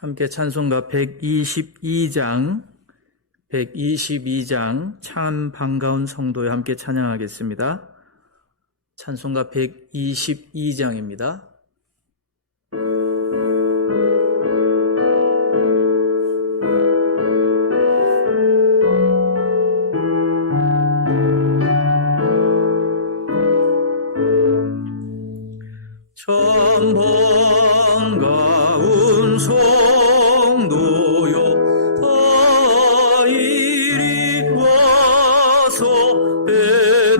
함께 찬송가 122장 참 반가운 성도여 함께 찬양하겠습니다. 찬송가 122장입니다. 참 반가운 성도여 이리 와서 베들레헴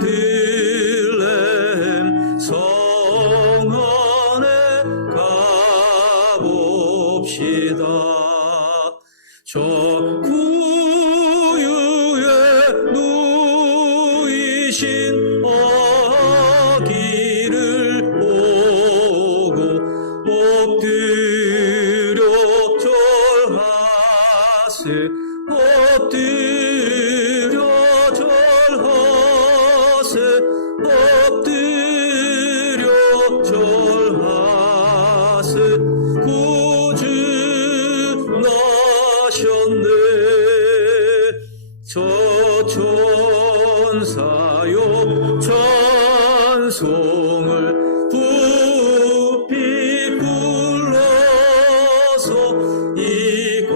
성 안에 가봅시다. 저 구유에 누이신 아기를 보고 엎드려 절하세. 엎드려 절하세. 엎드려 절하세. 구주 나셨네. 저 천사여 찬송을 부피 불러서 이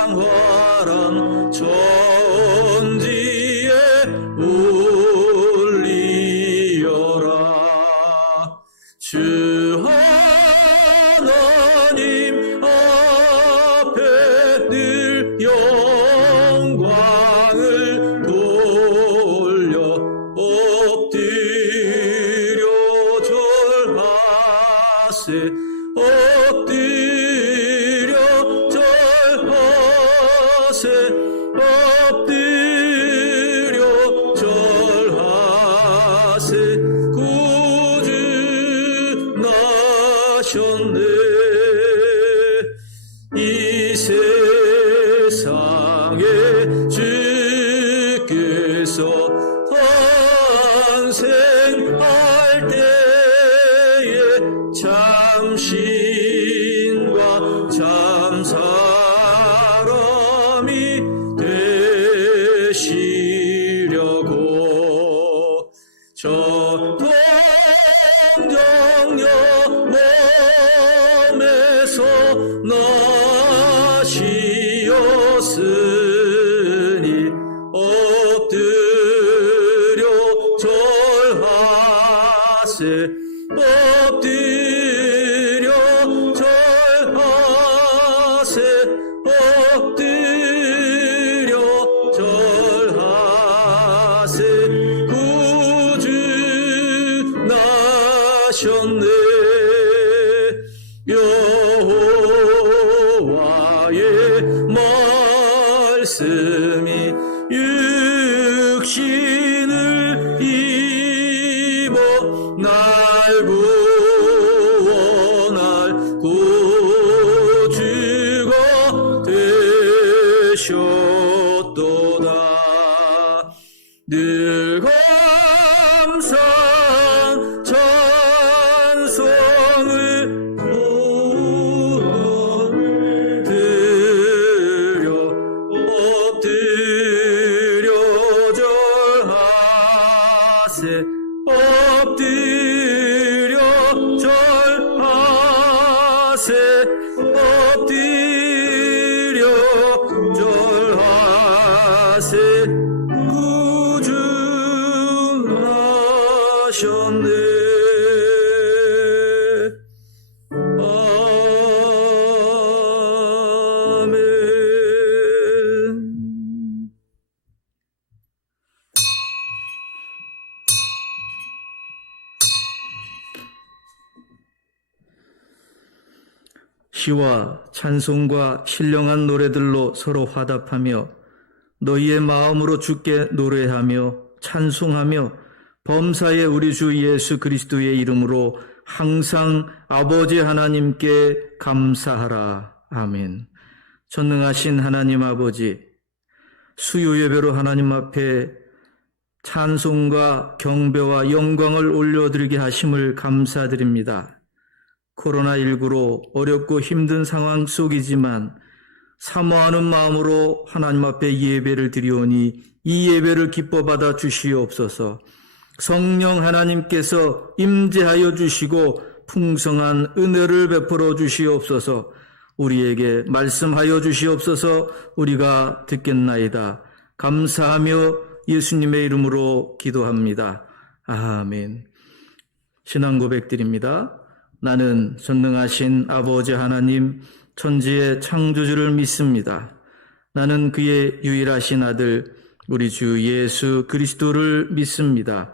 광활한 천지에 울리어라. 주 하나님 앞에 늘 영광을 돌려 엎드려 절하세. 엎드려 절하세. 엎드려 절하세. 구주 나셨네. 이 세상에 주께서 탄생할 때에 참 신과 참 사람이 되시려고 저 동정녀 몸에서 나시었으니 엎드려 절하세. 엎드려 절하세. 엎드려 절하세. 구주 나셨네. 여호와의 말씀이 육신을 입어 날 구원할 구주가 되셨도다. 늘 감사한 찬송을 드려 엎드려 절하세. 엎드려 절하세. 엎드려 절하세. 구주 나셨네. 아멘. 시와 찬송과 신령한 노래들로 서로 화답하며 너희의 마음으로 주께 노래하며 찬송하며 범사의 우리 주 예수 그리스도의 이름으로 항상 아버지 하나님께 감사하라. 아멘. 전능하신 하나님 아버지, 수요 예배로 하나님 앞에 찬송과 경배와 영광을 올려드리게 하심을 감사드립니다. 코로나19로 어렵고 힘든 상황 속이지만 사모하는 마음으로 하나님 앞에 예배를 드리오니 이 예배를 기뻐 받아 주시옵소서. 성령 하나님께서 임재하여 주시고 풍성한 은혜를 베풀어 주시옵소서. 우리에게 말씀하여 주시옵소서. 우리가 듣겠나이다. 감사하며 예수님의 이름으로 기도합니다. 아멘. 신앙 고백드립니다. 나는 전능하신 아버지 하나님, 천지의 창조주를 믿습니다. 나는 그의 유일하신 아들 우리 주 예수 그리스도를 믿습니다.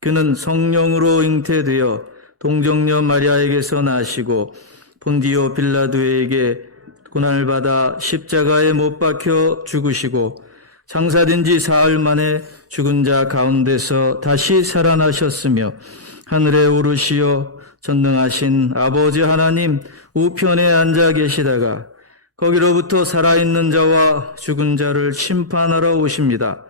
그는 성령으로 잉태되어 동정녀 마리아에게서 나시고 본디오 빌라도에게 고난을 받아 십자가에 못 박혀 죽으시고 장사된 지 사흘 만에 죽은 자 가운데서 다시 살아나셨으며 하늘에 오르시어 전능하신 아버지 하나님 우편에 앉아 계시다가 거기로부터 살아있는 자와 죽은 자를 심판하러 오십니다.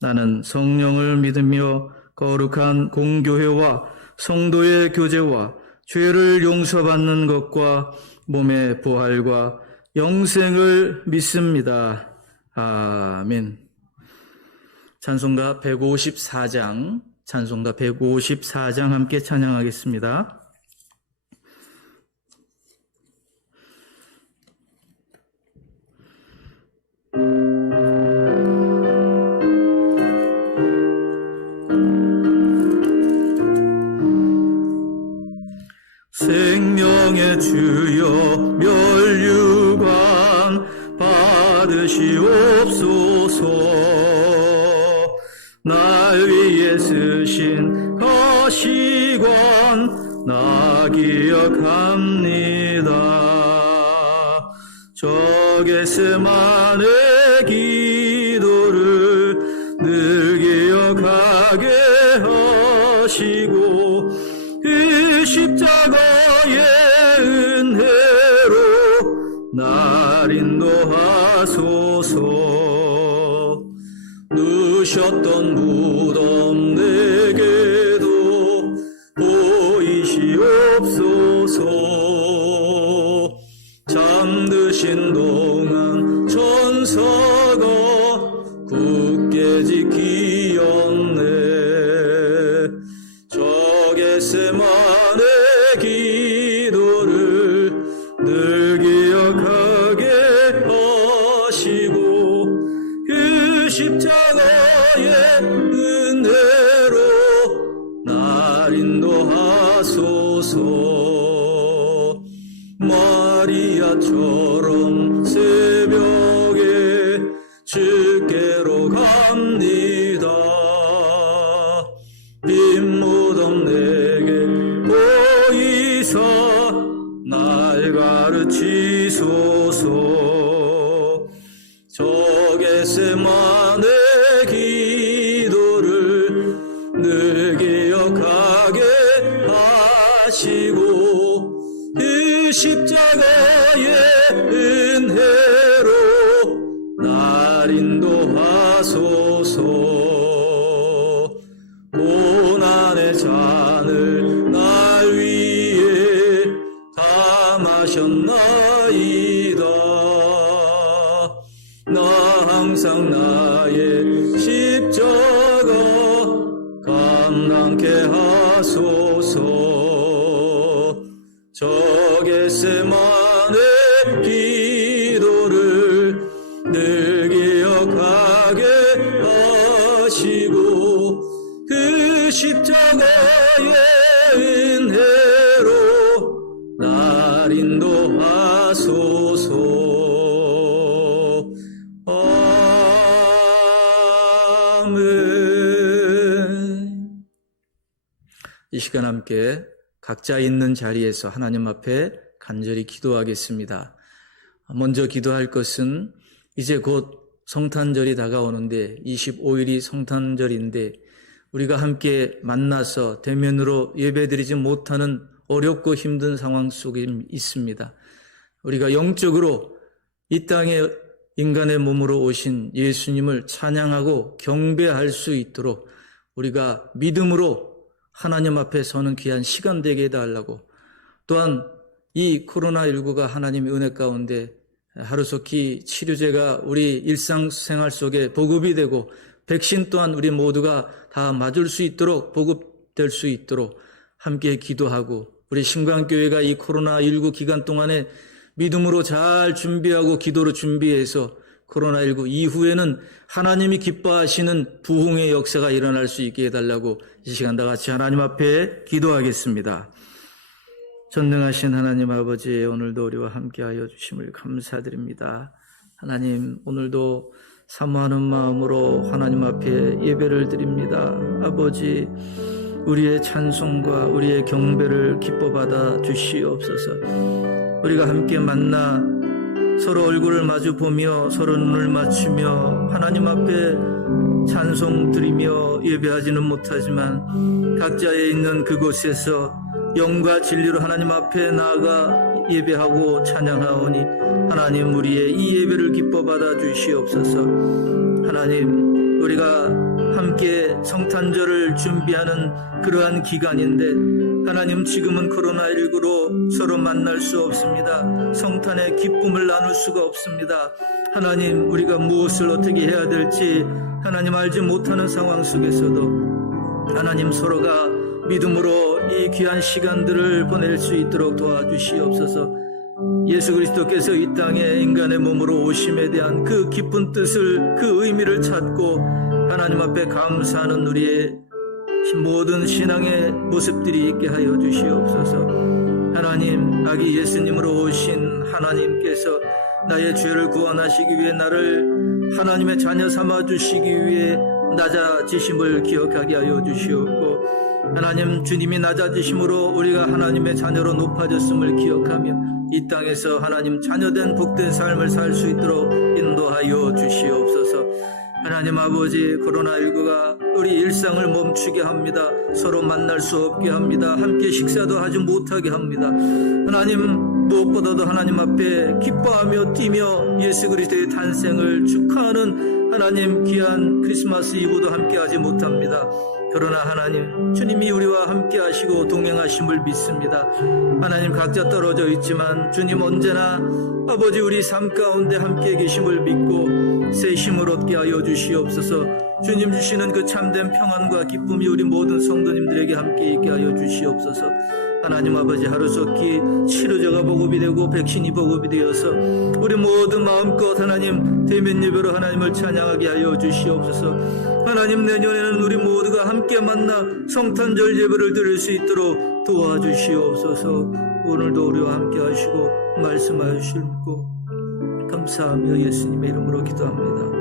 나는 성령을 믿으며 거룩한 공교회와 성도의 교제와 죄를 용서받는 것과 몸의 부활과 영생을 믿습니다. 아멘. 찬송가 154장 함께 찬양하겠습니다. 생명의 주여 멸류관 받으시옵소서. 날 위에 쓰신 거시관 나 기억합니다. 저 겟세마네 기도를 늘 기억하게 하시고 그 십자가의 은혜로 날 인도하소서. 누셨던 무덤 내게도 보이시옵소서. 잠드신 동안 천사가 굳게 지키었네. 저 겟세마네 기도를 늘 기억하게 하시고 그 십자가의 은혜로 날 인도하소서. 마리아처럼 새벽에 주께로 갑니다. 빈 무덤 내게 보이사 날 가르치소서. 저 겟세마네 기도를 늘 기억하게 하시고 그 십자가의 은혜로 날 인도하소서. 고난의 잔을 날 위에 다 마셨나이다. 나 항상 나의 십자가 감당케 하소서. 저 겟세마네 기도를 늘 기억하게 하시고 그 십자가의 은혜로 날 인도하소서. 아멘. 이 시간 함께 각자 있는 자리에서 하나님 앞에 간절히 기도하겠습니다. 먼저 기도할 것은 이제 곧 성탄절이 다가오는데 25일이 성탄절인데 우리가 함께 만나서 대면으로 예배드리지 못하는 어렵고 힘든 상황 속에 있습니다. 우리가 영적으로 이 땅에 인간의 몸으로 오신 예수님을 찬양하고 경배할 수 있도록 우리가 믿음으로 하나님 앞에 서는 귀한 시간 되게 해달라고, 또한 이 코로나19가 하나님의 은혜 가운데 하루속히 치료제가 우리 일상생활 속에 보급이 되고 백신 또한 우리 모두가 다 맞을 수 있도록 보급될 수 있도록 함께 기도하고 우리 신광교회가 이 코로나19 기간 동안에 믿음으로 잘 준비하고 기도로 준비해서 코로나19 이후에는 하나님이 기뻐하시는 부흥의 역사가 일어날 수 있게 해달라고 이 시간 다 같이 하나님 앞에 기도하겠습니다. 전능하신 하나님 아버지, 오늘도 우리와 함께하여 주심을 감사드립니다. 하나님, 오늘도 사모하는 마음으로 하나님 앞에 예배를 드립니다. 아버지, 우리의 찬송과 우리의 경배를 기뻐받아 주시옵소서. 우리가 함께 만나 서로 얼굴을 마주 보며 서로 눈을 맞추며 하나님 앞에 찬송 드리며 예배하지는 못하지만 각자에 있는 그곳에서 영과 진리로 하나님 앞에 나아가 예배하고 찬양하오니 하나님, 우리의 이 예배를 기뻐받아 주시옵소서. 하나님, 우리가 함께 성탄절을 준비하는 그러한 기간인데 하나님, 지금은 코로나19로 서로 만날 수 없습니다. 성탄의 기쁨을 나눌 수가 없습니다. 하나님, 우리가 무엇을 어떻게 해야 될지 하나님 알지 못하는 상황 속에서도 하나님, 서로가 믿음으로 이 귀한 시간들을 보낼 수 있도록 도와주시옵소서. 예수 그리스도께서 이 땅에 인간의 몸으로 오심에 대한 그 깊은 뜻을, 그 의미를 찾고 하나님 앞에 감사하는 우리의 모든 신앙의 모습들이 있게 하여 주시옵소서. 하나님, 아기 예수님으로 오신 하나님께서 나의 죄를 구원하시기 위해 나를 하나님의 자녀 삼아 주시기 위해 낮아지심을 기억하게 하여 주시옵고, 하나님, 주님이 낮아지심으로 우리가 하나님의 자녀로 높아졌음을 기억하며 이 땅에서 하나님 자녀된 복된 삶을 살 수 있도록 인도하여 주시옵소서. 하나님 아버지, 코로나19가 우리 일상을 멈추게 합니다. 서로 만날 수 없게 합니다. 함께 식사도 하지 못하게 합니다. 하나님, 무엇보다도 하나님 앞에 기뻐하며 뛰며 예수 그리스도의 탄생을 축하하는 하나님 귀한 크리스마스 이브도 함께 하지 못합니다. 그러나 하나님, 주님이 우리와 함께 하시고 동행하심을 믿습니다. 하나님, 각자 떨어져 있지만 주님 언제나 아버지 우리 삶 가운데 함께 계심을 믿고 새 힘을 얻게 하여 주시옵소서. 주님 주시는 그 참된 평안과 기쁨이 우리 모든 성도님들에게 함께 있게 하여 주시옵소서. 하나님 아버지, 하루속히 치료제가 보급이 되고 백신이 보급이 되어서 우리 모든 마음껏 하나님 대면 예배로 하나님을 찬양하게 하여 주시옵소서. 하나님, 내년에는 우리 모두가 함께 만나 성탄절 예배를 드릴 수 있도록 도와주시옵소서. 오늘도 우리와 함께 하시고 말씀하여 주시고 감사하며 예수님의 이름으로 기도합니다.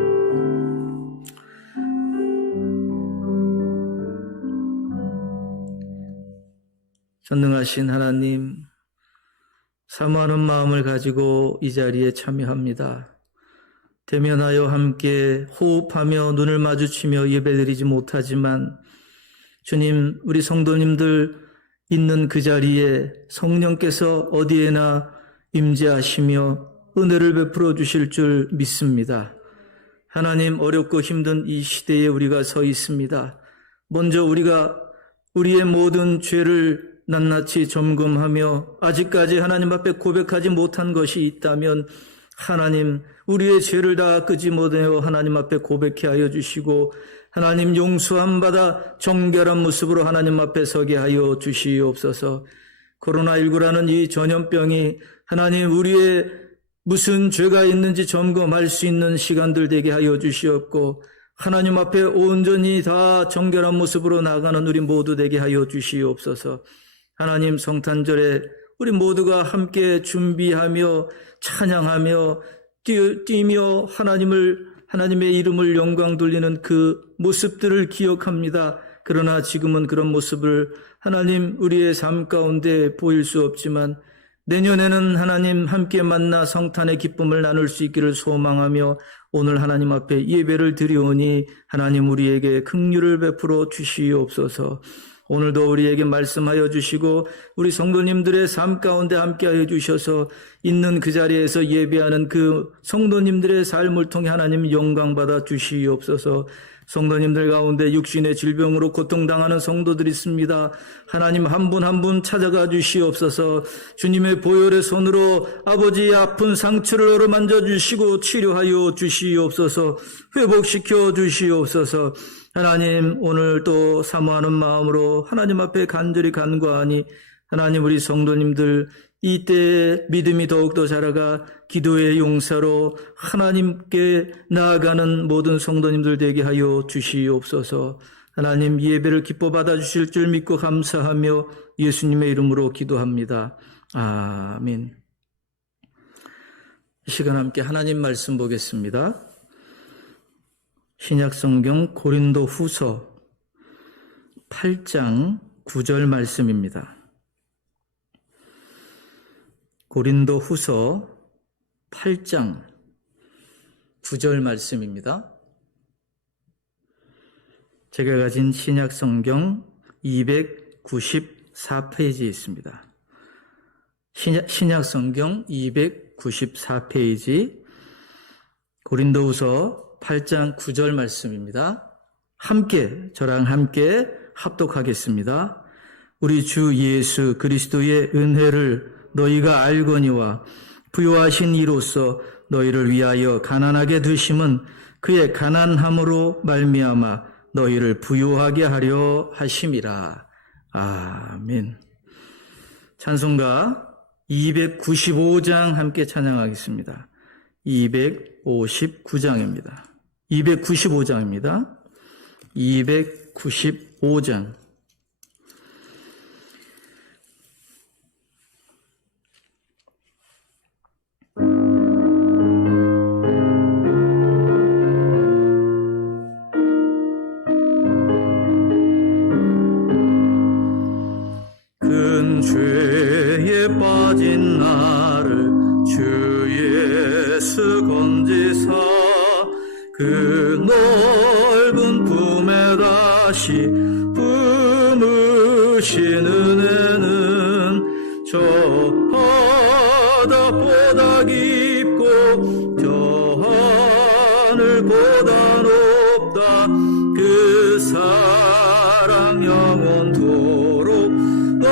전능하신 하나님, 사모하는 마음을 가지고 이 자리에 참여합니다. 대면하여 함께 호흡하며 눈을 마주치며 예배드리지 못하지만 주님, 우리 성도님들 있는 그 자리에 성령께서 어디에나 임재하시며 은혜를 베풀어 주실 줄 믿습니다. 하나님, 어렵고 힘든 이 시대에 우리가 서 있습니다. 먼저 우리가 우리의 모든 죄를 낱낱이 점검하며 아직까지 하나님 앞에 고백하지 못한 것이 있다면 하나님, 우리의 죄를 다 끄집어내어 하나님 앞에 고백해 하여 주시고 하나님, 용서함 받아 정결한 모습으로 하나님 앞에 서게 하여 주시옵소서. 코로나19라는 이 전염병이 하나님, 우리의 무슨 죄가 있는지 점검할 수 있는 시간들 되게 하여 주시옵고 하나님 앞에 온전히 다 정결한 모습으로 나가는 우리 모두 되게 하여 주시옵소서. 하나님, 성탄절에 우리 모두가 함께 준비하며 찬양하며 뛰며 하나님의 이름을 영광 돌리는 그 모습들을 기억합니다. 그러나 지금은 그런 모습을 하나님 우리의 삶 가운데 보일 수 없지만 내년에는 하나님 함께 만나 성탄의 기쁨을 나눌 수 있기를 소망하며 오늘 하나님 앞에 예배를 드리오니 하나님 우리에게 긍휼을 베풀어 주시옵소서. 오늘도 우리에게 말씀하여 주시고 우리 성도님들의 삶 가운데 함께하여 주셔서 있는 그 자리에서 예배하는 그 성도님들의 삶을 통해 하나님 영광받아 주시옵소서. 성도님들 가운데 육신의 질병으로 고통당하는 성도들이 있습니다. 하나님 한 분 한 분 찾아가 주시옵소서. 주님의 보혈의 손으로 아버지의 아픈 상처를 어루만져 주시고 치료하여 주시옵소서. 회복시켜 주시옵소서. 하나님 오늘 또 사모하는 마음으로 하나님 앞에 간절히 간구하니 하나님 우리 성도님들 이때 믿음이 더욱더 자라가 기도의 용사로 하나님께 나아가는 모든 성도님들 되게 하여 주시옵소서. 하나님 예배를 기뻐 받아주실 줄 믿고 감사하며 예수님의 이름으로 기도합니다. 아멘. 이 시간 함께 하나님 말씀 보겠습니다. 신약성경 고린도 후서 8장 9절 말씀입니다. 고린도 후서 8장 9절 말씀입니다. 제가 가진 신약성경 294페이지에 있습니다. 신약성경 294페이지 고린도후서 8장 9절 말씀입니다. 저랑 함께 합독하겠습니다. 우리 주 예수 그리스도의 은혜를 너희가 알거니와 부요하신 이로써 너희를 위하여 가난하게 되심은 그의 가난함으로 말미암아 너희를 부요하게 하려 하심이라. 아멘. 찬송가 295장 함께 찬양하겠습니다. 295장입니다. 295장. 큰 죄에 빠진 나를 주 예수 건지사 그 넓은 품에 다시 품으신 은혜는 저 바다보다 깊고 저 하늘보다 높다. 그 사랑 영원토록 너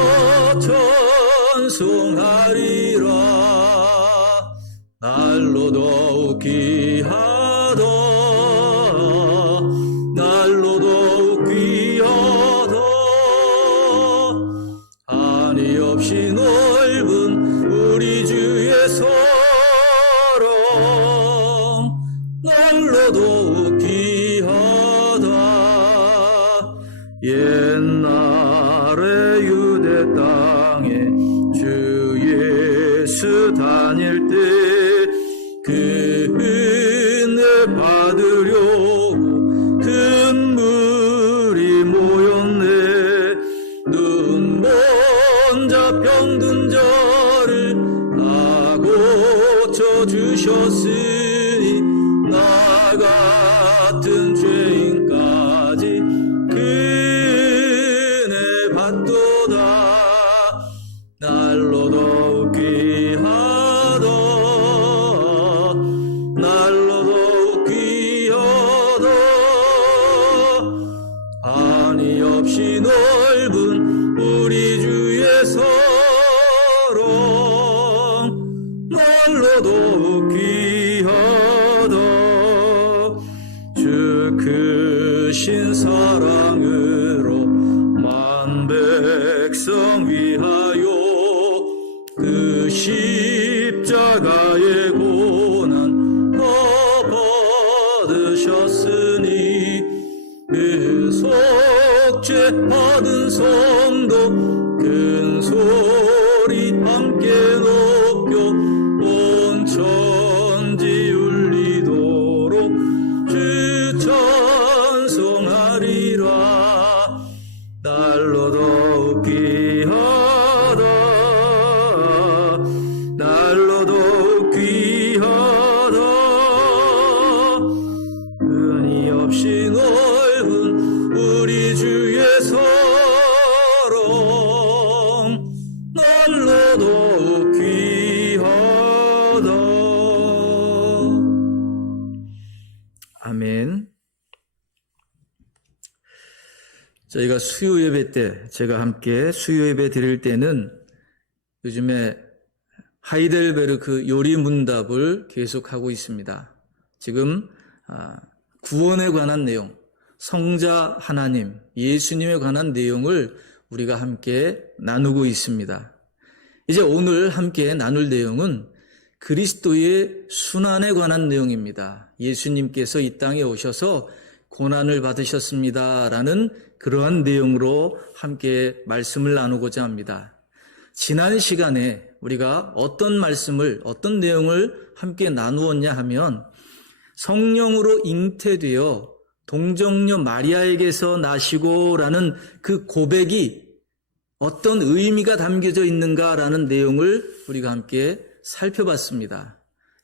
찬송하리라. 날로 더욱 귀하다. 날로 더욱 귀하다. 한이 없이 넓은 우리 주의 사랑 날로 더욱 귀하다. 옛날에 유대 땅에 주 예수 다닐 때 그 은혜 받으려고 큰 물이 모였네. 눈 먼 자 병든 자를 다 고쳐주셨으니 나 같은 죄인까지 은혜 받도다. 날로 더욱 귀하다. 날로 더욱 귀하다. 한이 없이 넓은 우리 주의 사랑 날로 더욱 귀하다. 주 크신 사랑으로 만 백성 위하여 그 십자가의 고난 다 받으셨으니 그 속죄 받은 성도 큰 소리 함께 높여 온 저희가 수요 예배 때, 제가 함께 수요 예배 드릴 때는 요즘에 하이델베르크 요리 문답을 계속하고 있습니다. 지금 구원에 관한 내용, 성자 하나님, 예수님에 관한 내용을 우리가 함께 나누고 있습니다. 이제 오늘 함께 나눌 내용은 그리스도의 순환에 관한 내용입니다. 예수님께서 이 땅에 오셔서 고난을 받으셨습니다라는 그러한 내용으로 함께 말씀을 나누고자 합니다. 지난 시간에 우리가 어떤 말씀을, 어떤 내용을 함께 나누었냐 하면 성령으로 잉태되어 동정녀 마리아에게서 나시고라는 그 고백이 어떤 의미가 담겨져 있는가라는 내용을 우리가 함께 살펴봤습니다.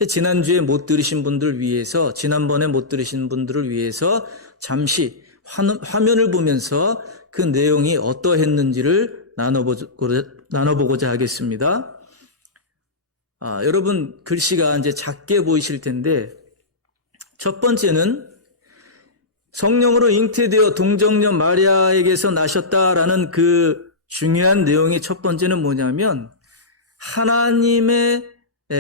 지난주에 못 들으신 분들을 위해서, 지난번에 못 들으신 분들을 위해서 잠시 화면을 보면서 그 내용이 어떠했는지를 나눠보고자 하겠습니다. 여러분 글씨가 이제 작게 보이실 텐데, 첫 번째는 성령으로 잉태되어 동정녀 마리아에게서 나셨다라는 그 중요한 내용의 첫 번째는 뭐냐면, 하나님의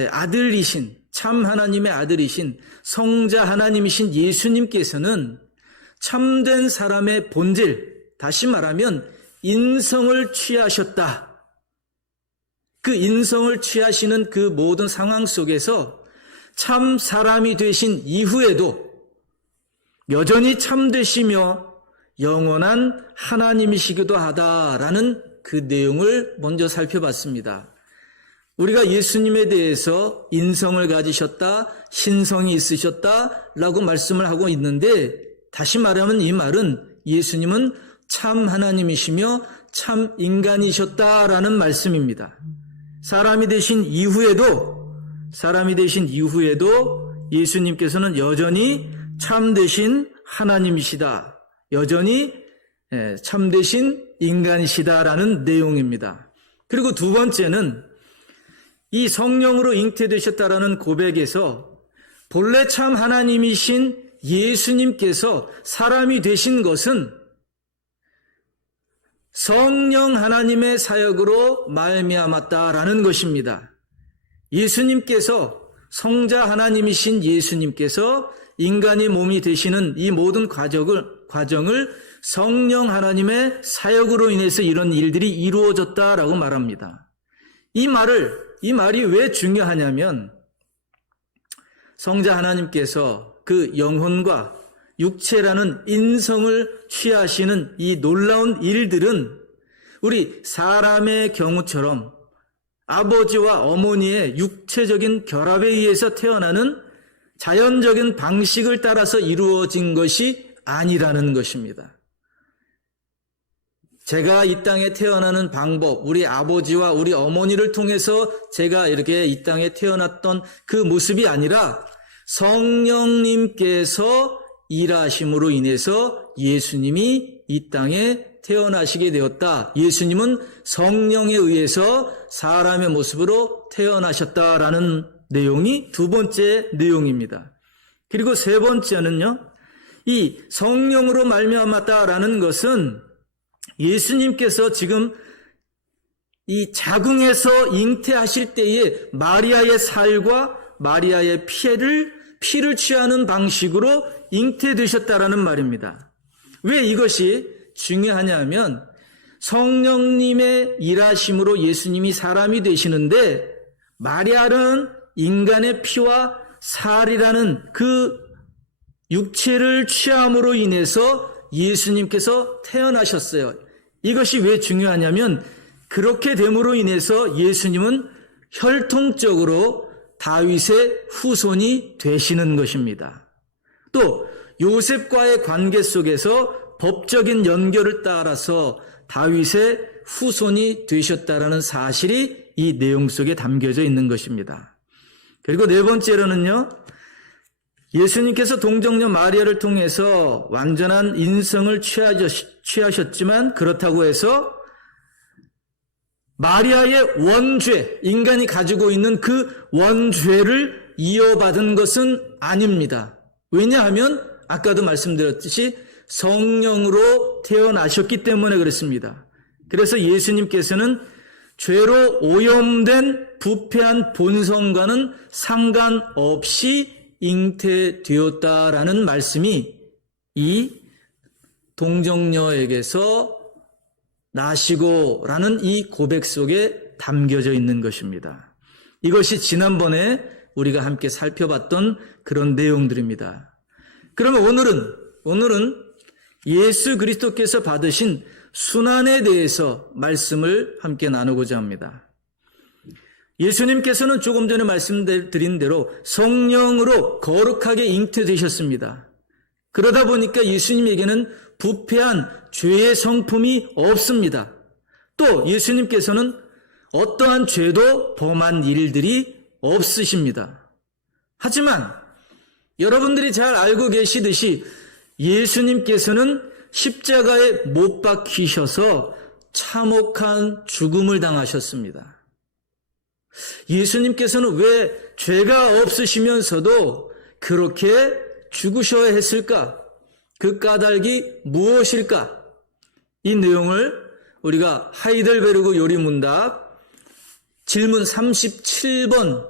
아들이신, 참 하나님의 아들이신 성자 하나님이신 예수님께서는 참된 사람의 본질, 다시 말하면 인성을 취하셨다. 그 인성을 취하시는 그 모든 상황 속에서 참 사람이 되신 이후에도 여전히 참되시며 영원한 하나님이시기도 하다라는 그 내용을 먼저 살펴봤습니다. 우리가 예수님에 대해서 인성을 가지셨다, 신성이 있으셨다라고 말씀을 하고 있는데, 다시 말하면 이 말은 예수님은 참 하나님이시며 참 인간이셨다라는 말씀입니다. 사람이 되신 이후에도 예수님께서는 여전히 참되신 하나님이시다, 여전히 참되신 인간이시다라는 내용입니다. 그리고 두 번째는 이 성령으로 잉태되셨다라는 고백에서 본래 참 하나님이신 예수님께서 사람이 되신 것은 성령 하나님의 사역으로 말미암았다라는 것입니다. 예수님께서, 성자 하나님이신 예수님께서 인간의 몸이 되시는 이 모든 과정을 성령 하나님의 사역으로 인해서 이런 일들이 이루어졌다라고 말합니다. 이 말이 왜 중요하냐면, 성자 하나님께서 그 영혼과 육체라는 인성을 취하시는 이 놀라운 일들은 우리 사람의 경우처럼 아버지와 어머니의 육체적인 결합에 의해서 태어나는 자연적인 방식을 따라서 이루어진 것이 아니라는 것입니다. 제가 이 땅에 태어나는 방법, 우리 아버지와 우리 어머니를 통해서 제가 이렇게 이 땅에 태어났던 그 모습이 아니라 성령님께서 일하심으로 인해서 예수님이 이 땅에 태어나시게 되었다. 예수님은 성령에 의해서 사람의 모습으로 태어나셨다라는 내용이 두 번째 내용입니다. 그리고 세 번째는요, 이 성령으로 말미암았다라는 것은 예수님께서 지금 이 자궁에서 잉태하실 때에 마리아의 살과 마리아의 피를 취하는 방식으로 잉태되셨다라는 말입니다. 왜 이것이 중요하냐면, 성령님의 일하심으로 예수님이 사람이 되시는데, 마리아는 인간의 피와 살이라는 그 육체를 취함으로 인해서 예수님께서 태어나셨어요. 이것이 왜 중요하냐면, 그렇게 됨으로 인해서 예수님은 혈통적으로 다윗의 후손이 되시는 것입니다. 또 요셉과의 관계 속에서 법적인 연결을 따라서 다윗의 후손이 되셨다라는 사실이 이 내용 속에 담겨져 있는 것입니다. 그리고 네 번째로는요, 예수님께서 동정녀 마리아를 통해서 완전한 인성을 취하셨지만, 그렇다고 해서 마리아의 원죄, 인간이 가지고 있는 그 원죄를 이어받은 것은 아닙니다. 왜냐하면 아까도 말씀드렸듯이 성령으로 태어나셨기 때문에 그렇습니다. 그래서 예수님께서는 죄로 오염된 부패한 본성과는 상관없이 잉태되었다라는 말씀이 이 동정녀에게서 나시고라는 이 고백 속에 담겨져 있는 것입니다. 이것이 지난번에 우리가 함께 살펴봤던 그런 내용들입니다. 그러면 오늘은 예수 그리스도께서 받으신 순환에 대해서 말씀을 함께 나누고자 합니다. 예수님께서는 조금 전에 말씀드린 대로 성령으로 거룩하게 잉태되셨습니다. 그러다 보니까 예수님에게는 부패한 죄의 성품이 없습니다. 또 예수님께서는 어떠한 죄도 범한 일들이 없으십니다. 하지만 여러분들이 잘 알고 계시듯이 예수님께서는 십자가에 못 박히셔서 참혹한 죽음을 당하셨습니다. 예수님께서는 왜 죄가 없으시면서도 그렇게 죽으셔야 했을까? 그 까닭이 무엇일까? 이 내용을 우리가 하이델베르그 요리문답 질문 37번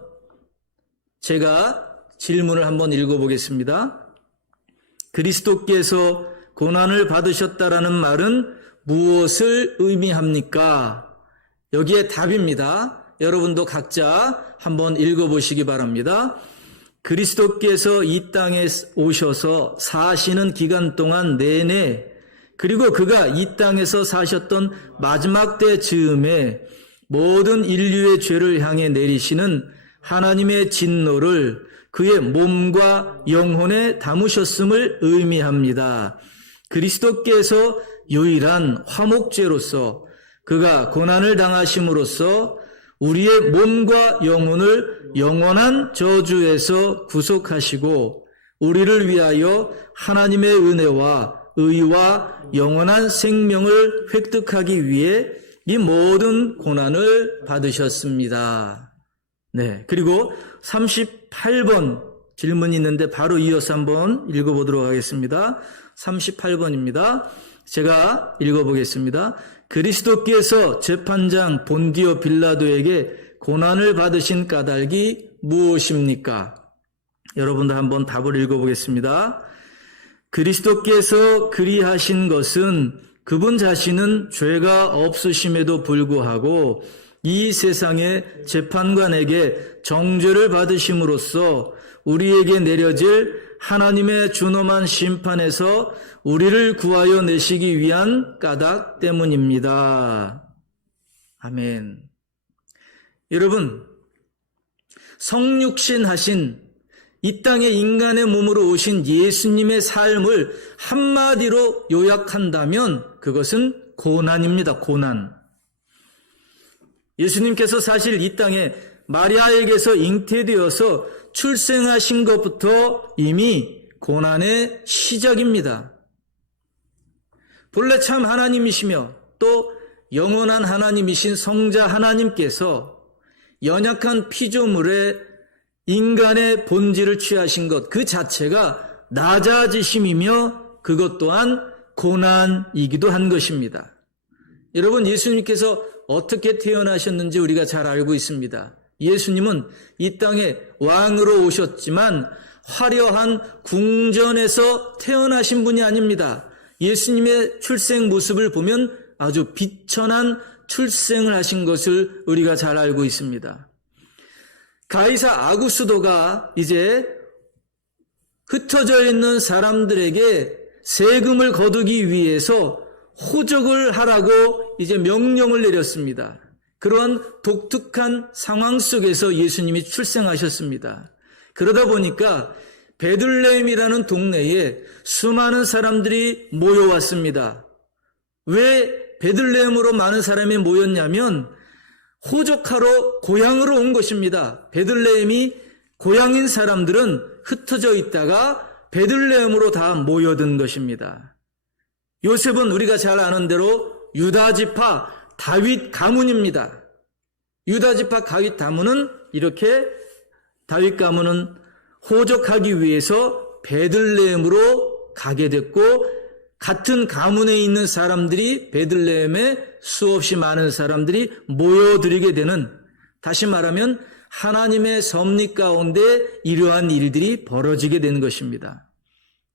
제가 질문을 한번 읽어보겠습니다. 그리스도께서 고난을 받으셨다라는 말은 무엇을 의미합니까? 여기에 답입니다. 여러분도 각자 한번 읽어보시기 바랍니다. 그리스도께서 이 땅에 오셔서 사시는 기간 동안 내내 그리고 그가 이 땅에서 사셨던 마지막 때 즈음에 모든 인류의 죄를 향해 내리시는 하나님의 진노를 그의 몸과 영혼에 담으셨음을 의미합니다. 그리스도께서 유일한 화목제로서 그가 고난을 당하심으로써 우리의 몸과 영혼을 영원한 저주에서 구속하시고 우리를 위하여 하나님의 은혜와 의와 영원한 생명을 획득하기 위해 이 모든 고난을 받으셨습니다. 네. 그리고 38번 질문이 있는데 바로 이어서 한번 읽어보도록 하겠습니다. 38번입니다. 제가 읽어보겠습니다. 그리스도께서 재판장 본디오 빌라도에게 고난을 받으신 까닭이 무엇입니까? 여러분들 한번 답을 읽어보겠습니다. 그리스도께서 그리하신 것은 그분 자신은 죄가 없으심에도 불구하고 이 세상의 재판관에게 정죄를 받으심으로써 우리에게 내려질 하나님의 준엄한 심판에서 우리를 구하여 내시기 위한 까닭 때문입니다. 아멘. 여러분, 성육신 하신 이 땅에 인간의 몸으로 오신 예수님의 삶을 한마디로 요약한다면 그것은 고난입니다. 고난. 예수님께서 사실 이 땅에 마리아에게서 잉태되어서 출생하신 것부터 이미 고난의 시작입니다. 본래 참 하나님이시며 또 영원한 하나님이신 성자 하나님께서 연약한 피조물에 인간의 본질을 취하신 것 그 자체가 낮아지심이며 그것 또한 고난이기도 한 것입니다. 여러분, 예수님께서 어떻게 태어나셨는지 우리가 잘 알고 있습니다. 예수님은 이 땅에 왕으로 오셨지만 화려한 궁전에서 태어나신 분이 아닙니다. 예수님의 출생 모습을 보면 아주 비천한 출생을 하신 것을 우리가 잘 알고 있습니다. 가이사 아구스도가 이제 흩어져 있는 사람들에게 세금을 거두기 위해서 호적을 하라고 이제 명령을 내렸습니다. 그런 독특한 상황 속에서 예수님이 출생하셨습니다. 그러다 보니까 베들레헴이라는 동네에 수많은 사람들이 모여왔습니다. 왜 베들레헴으로 많은 사람이 모였냐면 호적하러 고향으로 온 것입니다. 베들레헴이 고향인 사람들은 흩어져 있다가 베들레헴으로 다 모여든 것입니다. 요셉은 우리가 잘 아는 대로 유다지파 다윗 가문입니다. 유다지파 다윗 가문은 이렇게 다윗 가문은 호적하기 위해서 베들레헴으로 가게 됐고 같은 가문에 있는 사람들이 베들레헴에 수없이 많은 사람들이 모여들게 되는, 다시 말하면 하나님의 섭리 가운데 이러한 일들이 벌어지게 되는 것입니다.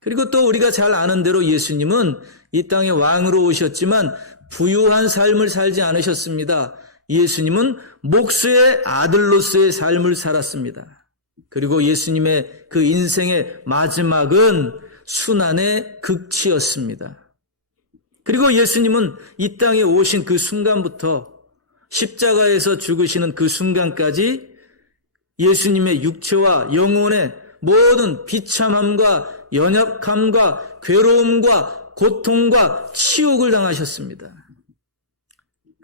그리고 또 우리가 잘 아는 대로 예수님은 이 땅에 왕으로 오셨지만 부유한 삶을 살지 않으셨습니다. 예수님은 목수의 아들로서의 삶을 살았습니다. 그리고 예수님의 그 인생의 마지막은 순환의 극치였습니다. 그리고 예수님은 이 땅에 오신 그 순간부터 십자가에서 죽으시는 그 순간까지 예수님의 육체와 영혼의 모든 비참함과 연약함과 괴로움과 고통과 치욕을 당하셨습니다.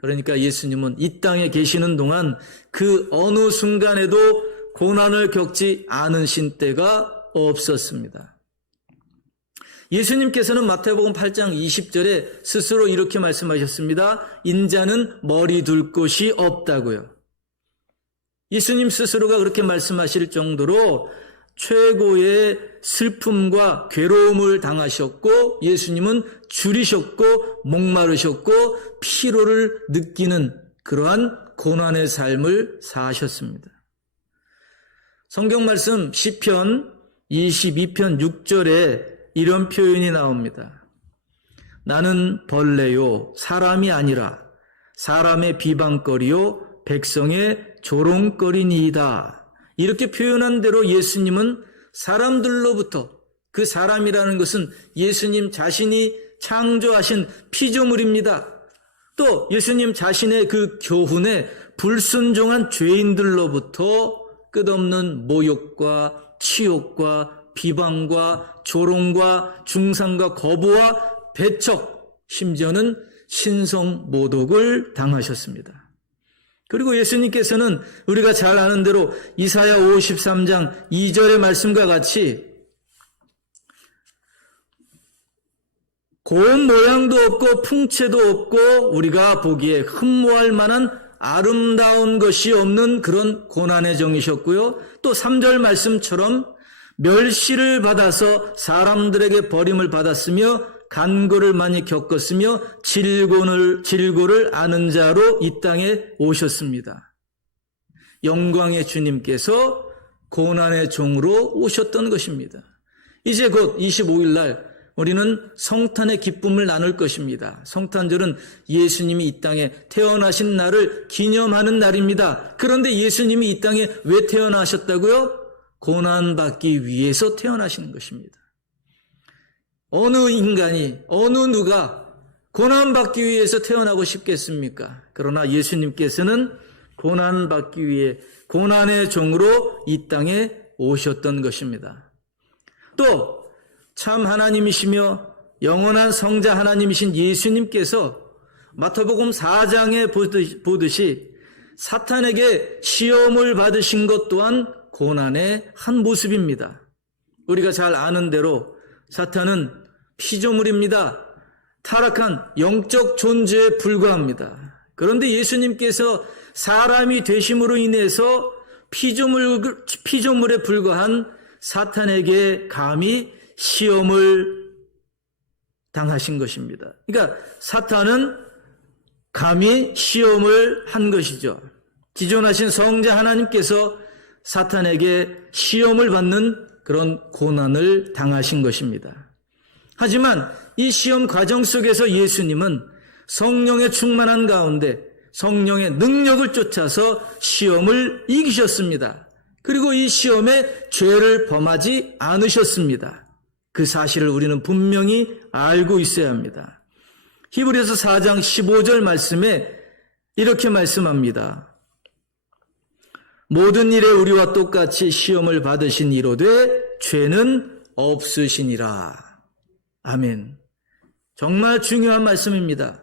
그러니까 예수님은 이 땅에 계시는 동안 그 어느 순간에도 고난을 겪지 않으신 때가 없었습니다. 예수님께서는 마태복음 8장 20절에 스스로 이렇게 말씀하셨습니다. 인자는 머리 둘 곳이 없다고요. 예수님 스스로가 그렇게 말씀하실 정도로 최고의 슬픔과 괴로움을 당하셨고, 예수님은 줄이셨고 목마르셨고 피로를 느끼는 그러한 고난의 삶을 사셨습니다. 성경 말씀 시편 22편 6절에 이런 표현이 나옵니다. 나는 벌레요 사람이 아니라 사람의 비방거리요 백성의 조롱거리니이다. 이렇게 표현한 대로 예수님은 사람들로부터, 그 사람이라는 것은 예수님 자신이 창조하신 피조물입니다. 또 예수님 자신의 그 교훈에 불순종한 죄인들로부터 끝없는 모욕과 치욕과 비방과 조롱과 중상과 거부와 배척, 심지어는 신성 모독을 당하셨습니다. 그리고 예수님께서는 우리가 잘 아는 대로 이사야 53장 2절의 말씀과 같이 고운 모양도 없고 풍채도 없고 우리가 보기에 흠모할 만한 아름다운 것이 없는 그런 고난의 정이셨고요. 또 3절 말씀처럼 멸시를 받아서 사람들에게 버림을 받았으며 간고를 많이 겪었으며 질고를 아는 자로 이 땅에 오셨습니다. 영광의 주님께서 고난의 종으로 오셨던 것입니다. 이제 곧 25일 날 우리는 성탄의 기쁨을 나눌 것입니다. 성탄절은 예수님이 이 땅에 태어나신 날을 기념하는 날입니다. 그런데 예수님이 이 땅에 왜 태어나셨다고요? 고난받기 위해서 태어나시는 것입니다. 어느 인간이, 어느 누가 고난받기 위해서 태어나고 싶겠습니까? 그러나 예수님께서는 고난받기 위해 고난의 종으로 이 땅에 오셨던 것입니다. 또 참 하나님이시며 영원한 성자 하나님이신 예수님께서 마태복음 4장에 보듯이 사탄에게 시험을 받으신 것 또한 고난의 한 모습입니다. 우리가 잘 아는 대로 사탄은 피조물입니다. 타락한 영적 존재에 불과합니다. 그런데 예수님께서 사람이 되심으로 인해서 피조물에 불과한 사탄에게 감히 시험을 당하신 것입니다. 그러니까 사탄은 감히 시험을 한 것이죠. 지존하신 성자 하나님께서 사탄에게 시험을 받는 그런 고난을 당하신 것입니다. 하지만 이 시험 과정 속에서 예수님은 성령의 충만한 가운데 성령의 능력을 쫓아서 시험을 이기셨습니다. 그리고 이 시험에 죄를 범하지 않으셨습니다. 그 사실을 우리는 분명히 알고 있어야 합니다. 히브리서 4장 15절 말씀에 이렇게 말씀합니다. 모든 일에 우리와 똑같이 시험을 받으신 이로되 죄는 없으시니라. 아멘. 정말 중요한 말씀입니다.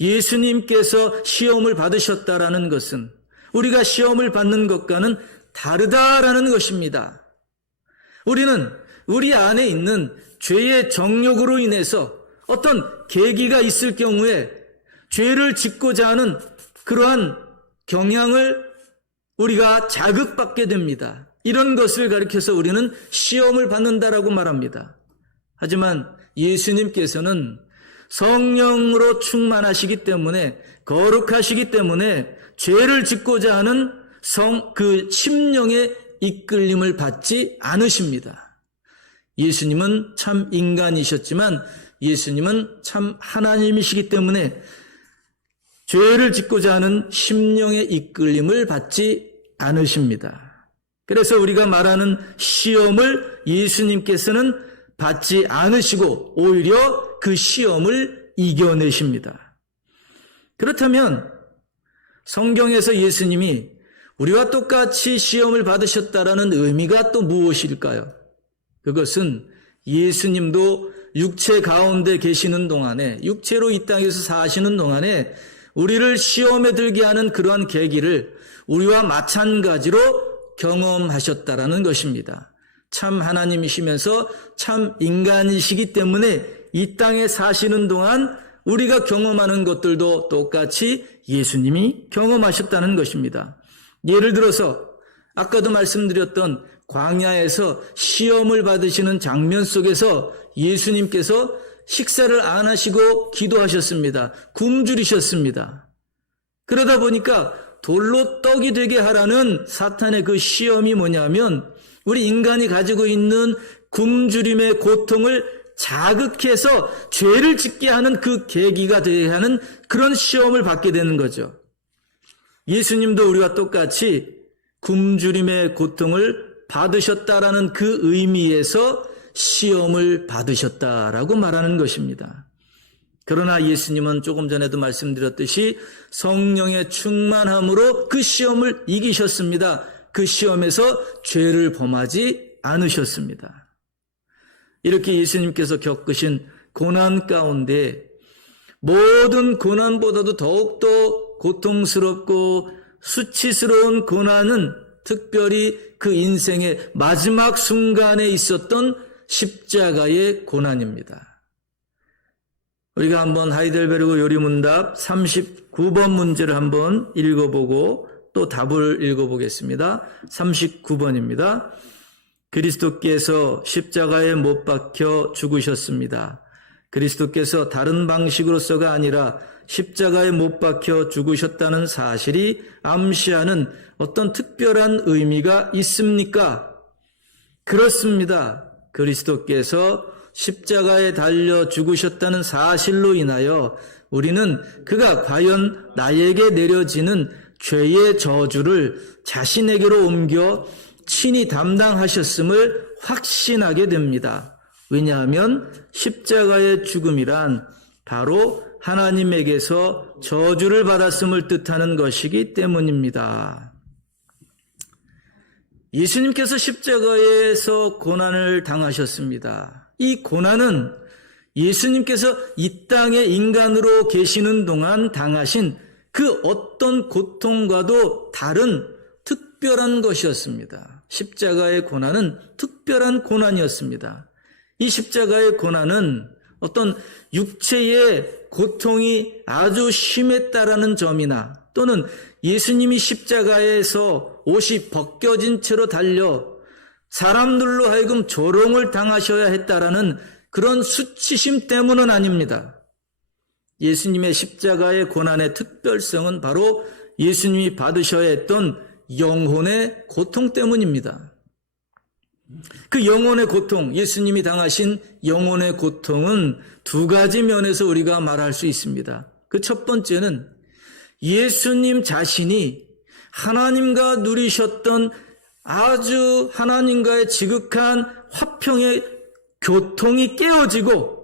예수님께서 시험을 받으셨다라는 것은 우리가 시험을 받는 것과는 다르다라는 것입니다. 우리는 우리 안에 있는 죄의 정욕으로 인해서 어떤 계기가 있을 경우에 죄를 짓고자 하는 그러한 경향을 우리가 자극받게 됩니다. 이런 것을 가리켜서 우리는 시험을 받는다라고 말합니다. 하지만 예수님께서는 성령으로 충만하시기 때문에, 거룩하시기 때문에 죄를 짓고자 하는 그 심령의 이끌림을 받지 않으십니다. 예수님은 참 인간이셨지만 예수님은 참 하나님이시기 때문에 죄를 짓고자 하는 심령의 이끌림을 받지 않으십니다. 그래서 우리가 말하는 시험을 예수님께서는 받지 않으시고 오히려 그 시험을 이겨내십니다. 그렇다면 성경에서 예수님이 우리와 똑같이 시험을 받으셨다라는 의미가 또 무엇일까요? 그것은 예수님도 육체 가운데 계시는 동안에, 육체로 이 땅에서 사시는 동안에 우리를 시험에 들게 하는 그러한 계기를 우리와 마찬가지로 경험하셨다라는 것입니다. 참 하나님이시면서 참 인간이시기 때문에 이 땅에 사시는 동안 우리가 경험하는 것들도 똑같이 예수님이 경험하셨다는 것입니다. 예를 들어서 아까도 말씀드렸던 광야에서 시험을 받으시는 장면 속에서 예수님께서 식사를 안 하시고 기도하셨습니다. 굶주리셨습니다. 그러다 보니까 돌로 떡이 되게 하라는 사탄의 그 시험이 뭐냐면 우리 인간이 가지고 있는 굶주림의 고통을 자극해서 죄를 짓게 하는 그 계기가 되어야 하는 그런 시험을 받게 되는 거죠. 예수님도 우리와 똑같이 굶주림의 고통을 받으셨다라는 그 의미에서 시험을 받으셨다라고 말하는 것입니다. 그러나 예수님은 조금 전에도 말씀드렸듯이 성령의 충만함으로 그 시험을 이기셨습니다. 그 시험에서 죄를 범하지 않으셨습니다. 이렇게 예수님께서 겪으신 고난 가운데 모든 고난보다도 더욱더 고통스럽고 수치스러운 고난은 특별히 그 인생의 마지막 순간에 있었던 십자가의 고난입니다. 우리가 한번 하이델베르그 요리문답 39번 문제를 한번 읽어보고 또 답을 읽어보겠습니다. 39번입니다. 그리스도께서 십자가에 못 박혀 죽으셨습니다. 그리스도께서 다른 방식으로서가 아니라 십자가에 못 박혀 죽으셨다는 사실이 암시하는 어떤 특별한 의미가 있습니까? 그렇습니다. 그리스도께서 십자가에 달려 죽으셨다는 사실로 인하여 우리는 그가 과연 나에게 내려지는 죄의 저주를 자신에게로 옮겨 친히 담당하셨음을 확신하게 됩니다. 왜냐하면 십자가의 죽음이란 바로 하나님에게서 저주를 받았음을 뜻하는 것이기 때문입니다. 예수님께서 십자가에서 고난을 당하셨습니다. 이 고난은 예수님께서 이 땅에 인간으로 계시는 동안 당하신 그 어떤 고통과도 다른 특별한 것이었습니다. 십자가의 고난은 특별한 고난이었습니다. 이 십자가의 고난은 어떤 육체의 고통이 아주 심했다라는 점이나 또는 예수님이 십자가에서 옷이 벗겨진 채로 달려 사람들로 하여금 조롱을 당하셔야 했다라는 그런 수치심 때문은 아닙니다. 예수님의 십자가의 고난의 특별성은 바로 예수님이 받으셔야 했던 영혼의 고통 때문입니다. 그 영혼의 고통, 예수님이 당하신 영혼의 고통은 두 가지 면에서 우리가 말할 수 있습니다. 그 첫 번째는 예수님 자신이 하나님과 누리셨던 아주 하나님과의 지극한 화평의 교통이 깨어지고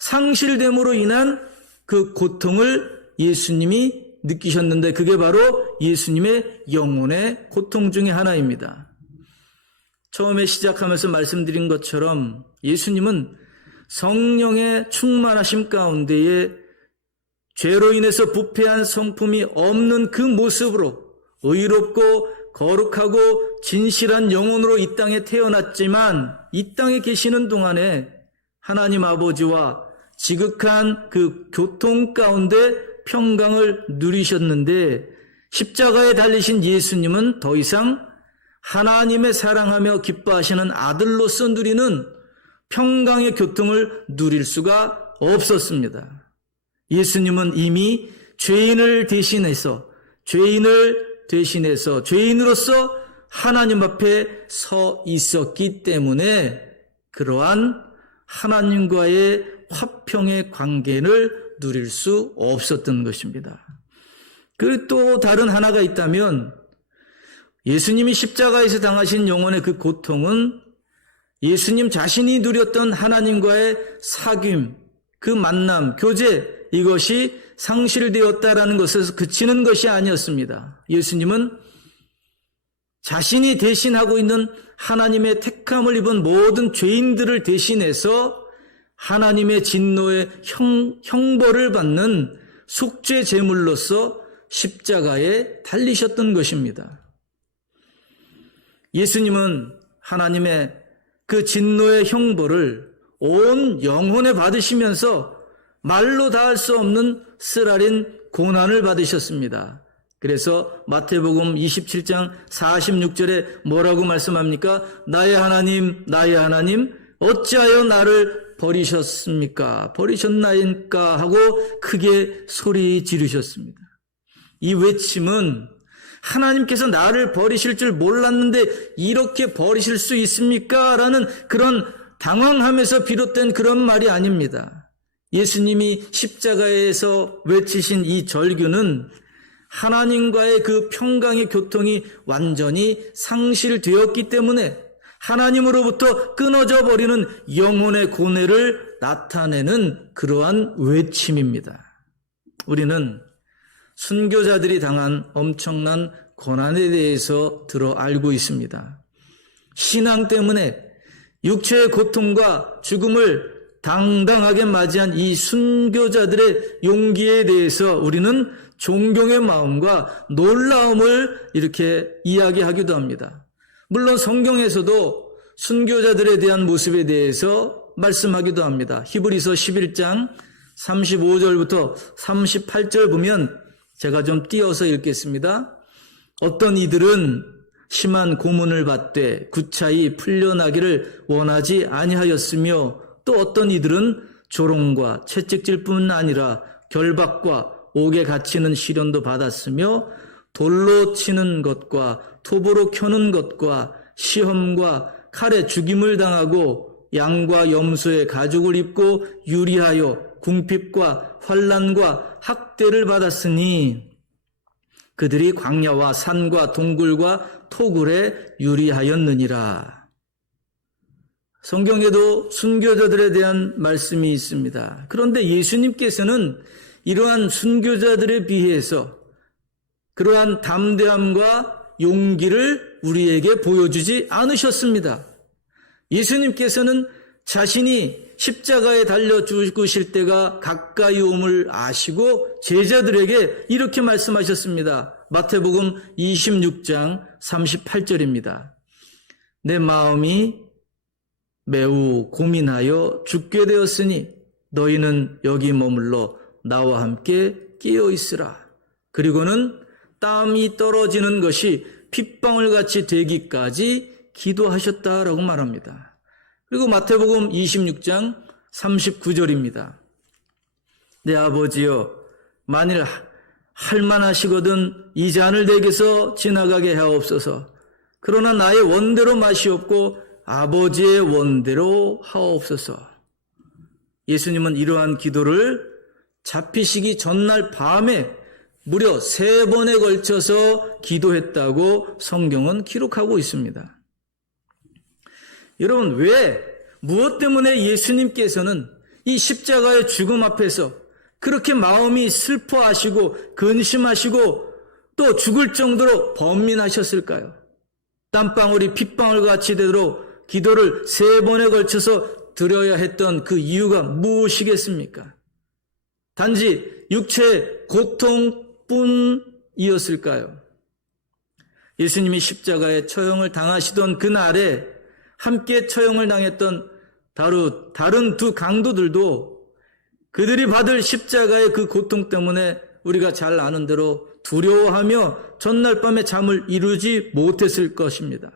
상실됨으로 인한 그 고통을 예수님이 느끼셨는데 그게 바로 예수님의 영혼의 고통 중에 하나입니다. 처음에 시작하면서 말씀드린 것처럼 예수님은 성령의 충만하심 가운데에 죄로 인해서 부패한 성품이 없는 그 모습으로 의롭고 거룩하고 진실한 영혼으로 이 땅에 태어났지만 이 땅에 계시는 동안에 하나님 아버지와 지극한 그 교통 가운데 평강을 누리셨는데 십자가에 달리신 예수님은 더 이상 하나님의 사랑하며 기뻐하시는 아들로서 누리는 평강의 교통을 누릴 수가 없었습니다. 예수님은 이미 죄인을 대신해서 죄인으로서 하나님 앞에 서 있었기 때문에 그러한 하나님과의 화평의 관계를 누릴 수 없었던 것입니다. 그리고 또 다른 하나가 있다면 예수님이 십자가에서 당하신 영혼의 그 고통은 예수님 자신이 누렸던 하나님과의 사귐, 그 만남, 교제, 이것이 상실되었다라는 것에서 그치는 것이 아니었습니다. 예수님은 자신이 대신하고 있는 하나님의 택함을 입은 모든 죄인들을 대신해서 하나님의 진노의 형벌을 받는 속죄 제물로서 십자가에 달리셨던 것입니다. 예수님은 하나님의 그 진노의 형벌을 온 영혼에 받으시면서 말로 다할 수 없는 쓰라린 고난을 받으셨습니다. 그래서 마태복음 27장 46절에 뭐라고 말씀합니까? 나의 하나님, 어찌하여 나를 버리셨나이까 하고 크게 소리 지르셨습니다. 이 외침은 하나님께서 나를 버리실 줄 몰랐는데 이렇게 버리실 수 있습니까? 라는 그런 당황함에서 비롯된 그런 말이 아닙니다. 예수님이 십자가에서 외치신 이 절규는 하나님과의 그 평강의 교통이 완전히 상실되었기 때문에 하나님으로부터 끊어져 버리는 영혼의 고뇌를 나타내는 그러한 외침입니다. 우리는 순교자들이 당한 엄청난 고난에 대해서 들어 알고 있습니다. 신앙 때문에 육체의 고통과 죽음을 당당하게 맞이한 이 순교자들의 용기에 대해서 우리는 존경의 마음과 놀라움을 이렇게 이야기하기도 합니다. 물론 성경에서도 순교자들에 대한 모습에 대해서 말씀하기도 합니다. 히브리서 11장 35절부터 38절 보면 제가 좀 띄어서 읽겠습니다. 어떤 이들은 심한 고문을 받되 구차히 풀려나기를 원하지 아니하였으며 또 어떤 이들은 조롱과 채찍질 뿐 아니라 결박과 옥에 갇히는 시련도 받았으며 돌로 치는 것과 톱으로 켜는 것과 시험과 칼에 죽임을 당하고 양과 염소의 가죽을 입고 유리하여 궁핍과 환난과 학대를 받았으니 그들이 광야와 산과 동굴과 토굴에 유리하였느니라. 성경에도 순교자들에 대한 말씀이 있습니다. 그런데 예수님께서는 이러한 순교자들에 비해서 그러한 담대함과 용기를 우리에게 보여주지 않으셨습니다. 예수님께서는 자신이 십자가에 달려 죽으실 때가 가까이 옴을 아시고 제자들에게 이렇게 말씀하셨습니다. 마태복음 26장 38절입니다. 내 마음이 매우 고민하여 죽게 되었으니 너희는 여기 머물러 나와 함께 깨어 있으라. 그리고는 땀이 떨어지는 것이 핏방울같이 되기까지 기도하셨다라고 말합니다. 그리고 마태복음 26장 39절입니다. 내 아버지여, 만일 할만하시거든 이 잔을 내게서 지나가게 하옵소서. 그러나 나의 원대로 마시옵고 아버지의 원대로 하옵소서. 예수님은 이러한 기도를 잡히시기 전날 밤에 무려 3번에 걸쳐서 기도했다고 성경은 기록하고 있습니다. 여러분, 무엇 때문에 예수님께서는 이 십자가의 죽음 앞에서 그렇게 마음이 슬퍼하시고 근심하시고 또 죽을 정도로 번민하셨을까요? 땀방울이 핏방울 같이 되도록 기도를 3번에 걸쳐서 드려야 했던 그 이유가 무엇이겠습니까? 단지 육체의 고통뿐이었을까요? 예수님이 십자가에 처형을 당하시던 그날에 함께 처형을 당했던 다른 두 강도들도 그들이 받을 십자가의 그 고통 때문에 우리가 잘 아는 대로 두려워하며 전날 밤에 잠을 이루지 못했을 것입니다.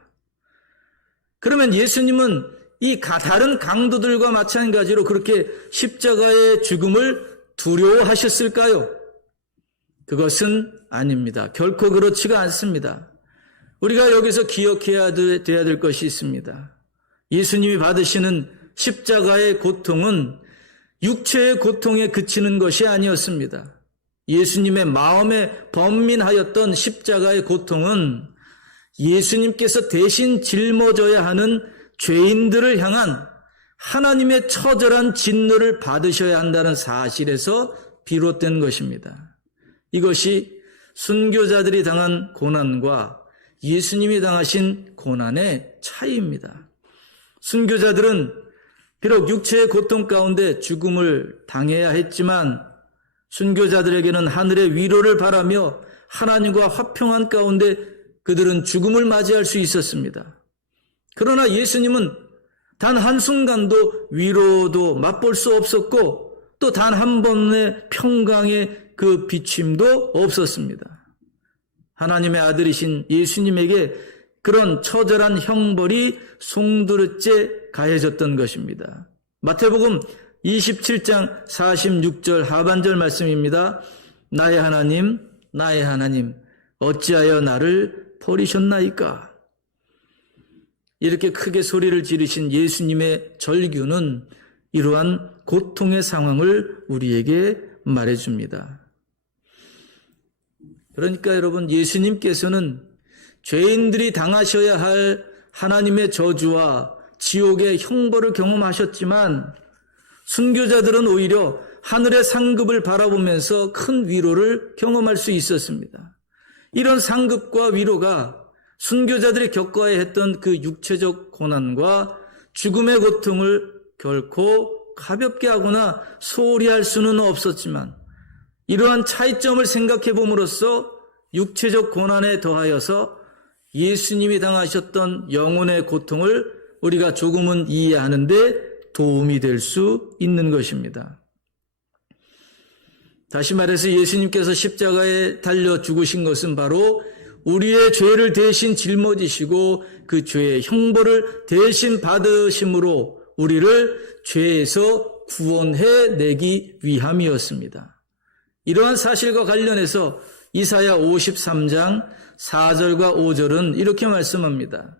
그러면 예수님은 이 다른 강도들과 마찬가지로 그렇게 십자가의 죽음을 두려워하셨을까요? 그것은 아닙니다. 결코 그렇지가 않습니다. 우리가 여기서 기억해야 돼야 될 것이 있습니다. 예수님이 받으시는 십자가의 고통은 육체의 고통에 그치는 것이 아니었습니다. 예수님의 마음에 번민하였던 십자가의 고통은 예수님께서 대신 짊어져야 하는 죄인들을 향한 하나님의 처절한 진노를 받으셔야 한다는 사실에서 비롯된 것입니다. 이것이 순교자들이 당한 고난과 예수님이 당하신 고난의 차이입니다. 순교자들은 비록 육체의 고통 가운데 죽음을 당해야 했지만 순교자들에게는 하늘의 위로를 바라며 하나님과 화평한 가운데 그들은 죽음을 맞이할 수 있었습니다. 그러나 예수님은 단 한순간도 위로도 맛볼 수 없었고 또 단 한 번의 평강의 그 비침도 없었습니다. 하나님의 아들이신 예수님에게 그런 처절한 형벌이 송두리째 가해졌던 것입니다. 마태복음 27장 46절 하반절 말씀입니다. 나의 하나님, 나의 하나님, 어찌하여 나를 버리셨나이까? 이렇게 크게 소리를 지르신 예수님의 절규는 이러한 고통의 상황을 우리에게 말해줍니다. 그러니까 여러분, 예수님께서는 죄인들이 당하셔야 할 하나님의 저주와 지옥의 형벌을 경험하셨지만 순교자들은 오히려 하늘의 상급을 바라보면서 큰 위로를 경험할 수 있었습니다. 이런 상급과 위로가 순교자들이 겪어야 했던 그 육체적 고난과 죽음의 고통을 결코 가볍게 하거나 소홀히 할 수는 없었지만 이러한 차이점을 생각해 봄으로써 육체적 고난에 더하여서 예수님이 당하셨던 영혼의 고통을 우리가 조금은 이해하는 데 도움이 될 수 있는 것입니다. 다시 말해서 예수님께서 십자가에 달려 죽으신 것은 바로 우리의 죄를 대신 짊어지시고 그 죄의 형벌을 대신 받으심으로 우리를 죄에서 구원해 내기 위함이었습니다. 이러한 사실과 관련해서 이사야 53장 4절과 5절은 이렇게 말씀합니다.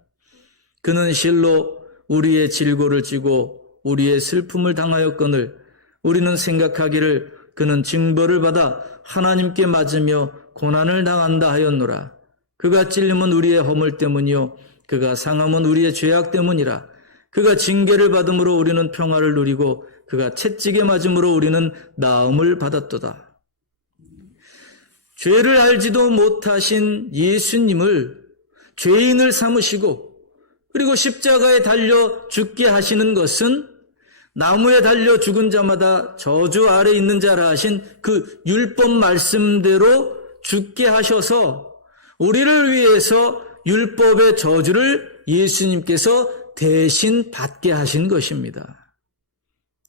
그는 실로 우리의 질고를 지고 우리의 슬픔을 당하였거늘 우리는 생각하기를 그는 징벌을 받아 하나님께 맞으며 고난을 당한다 하였노라. 그가 찔림은 우리의 허물 때문이요 그가 상함은 우리의 죄악 때문이라. 그가 징계를 받음으로 우리는 평화를 누리고 그가 채찍에 맞음으로 우리는 나음을 받았도다. 죄를 알지도 못하신 예수님을 죄인을 삼으시고 그리고 십자가에 달려 죽게 하시는 것은 나무에 달려 죽은 자마다 저주 아래 있는 자라 하신 그 율법 말씀대로 죽게 하셔서 우리를 위해서 율법의 저주를 예수님께서 대신 받게 하신 것입니다.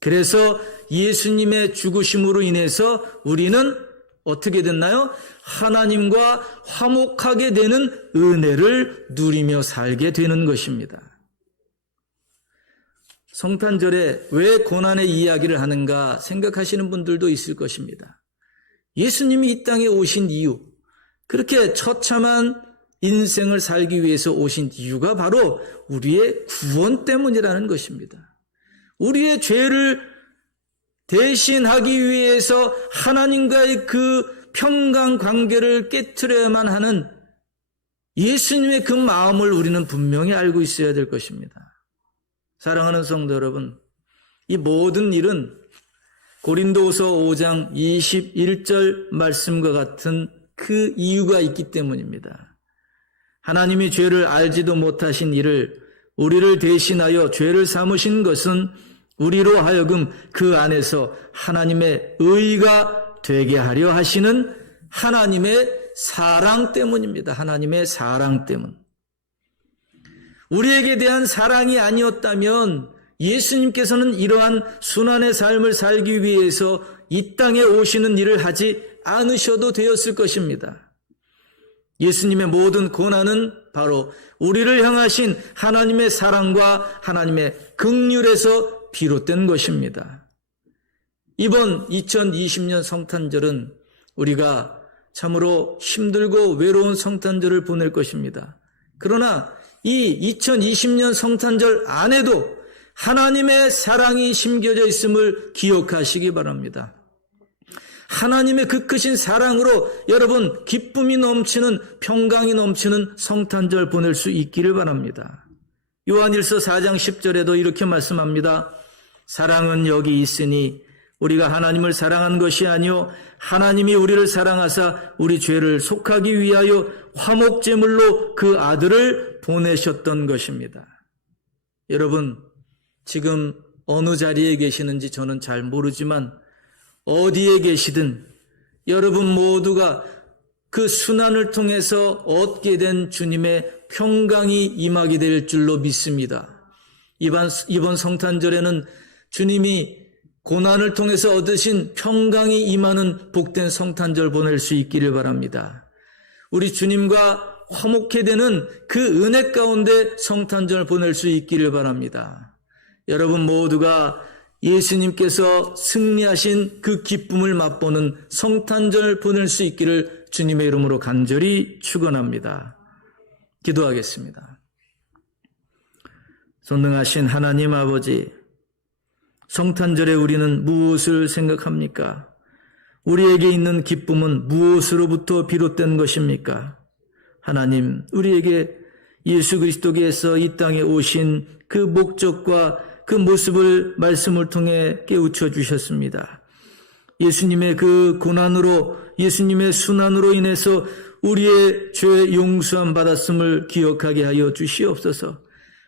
그래서 예수님의 죽으심으로 인해서 우리는 어떻게 됐나요? 하나님과 화목하게 되는 은혜를 누리며 살게 되는 것입니다. 성탄절에 왜 고난의 이야기를 하는가 생각하시는 분들도 있을 것입니다. 예수님이 이 땅에 오신 이유, 그렇게 처참한 인생을 살기 위해서 오신 이유가 바로 우리의 구원 때문이라는 것입니다. 우리의 죄를 대신하기 위해서 하나님과의 그 평강 관계를 깨트려야만 하는 예수님의 그 마음을 우리는 분명히 알고 있어야 될 것입니다. 사랑하는 성도 여러분, 이 모든 일은 고린도후서 5장 21절 말씀과 같은 그 이유가 있기 때문입니다. 하나님이 죄를 알지도 못하신 이를 우리를 대신하여 죄를 삼으신 것은 우리로 하여금 그 안에서 하나님의 의가 되게 하려 하시는 하나님의 사랑 때문입니다. 하나님의 사랑 때문. 우리에게 대한 사랑이 아니었다면 예수님께서는 이러한 순환의 삶을 살기 위해서 이 땅에 오시는 일을 하지 않으셔도 되었을 것입니다. 예수님의 모든 고난은 바로 우리를 향하신 하나님의 사랑과 하나님의 긍휼에서 비롯된 것입니다. 이번 2020년 성탄절은 우리가 참으로 힘들고 외로운 성탄절을 보낼 것입니다. 그러나 이 2020년 성탄절 안에도 하나님의 사랑이 심겨져 있음을 기억하시기 바랍니다. 하나님의 그 크신 사랑으로 여러분 기쁨이 넘치는, 평강이 넘치는 성탄절 보낼 수 있기를 바랍니다. 요한일서 4장 10절에도 이렇게 말씀합니다. 사랑은 여기 있으니 우리가 하나님을 사랑한 것이 아니요 하나님이 우리를 사랑하사 우리 죄를 속하기 위하여 화목제물로 그 아들을 보내셨던 것입니다. 여러분, 지금 어느 자리에 계시는지 저는 잘 모르지만 어디에 계시든 여러분 모두가 그 순환을 통해서 얻게 된 주님의 평강이 임하게 될 줄로 믿습니다. 이번 성탄절에는 주님이 고난을 통해서 얻으신 평강이 임하는 복된 성탄절 보낼 수 있기를 바랍니다. 우리 주님과 화목해 되는 그 은혜 가운데 성탄절 보낼 수 있기를 바랍니다. 여러분 모두가 예수님께서 승리하신 그 기쁨을 맛보는 성탄절 보낼 수 있기를 주님의 이름으로 간절히 축원합니다. 기도하겠습니다. 전능하신 하나님 아버지, 성탄절에 우리는 무엇을 생각합니까? 우리에게 있는 기쁨은 무엇으로부터 비롯된 것입니까? 하나님, 우리에게 예수 그리스도께서 이 땅에 오신 그 목적과 그 모습을 말씀을 통해 깨우쳐 주셨습니다. 예수님의 그 고난으로, 예수님의 순환으로 인해서 우리의 죄 용서함 받았음을 기억하게 하여 주시옵소서.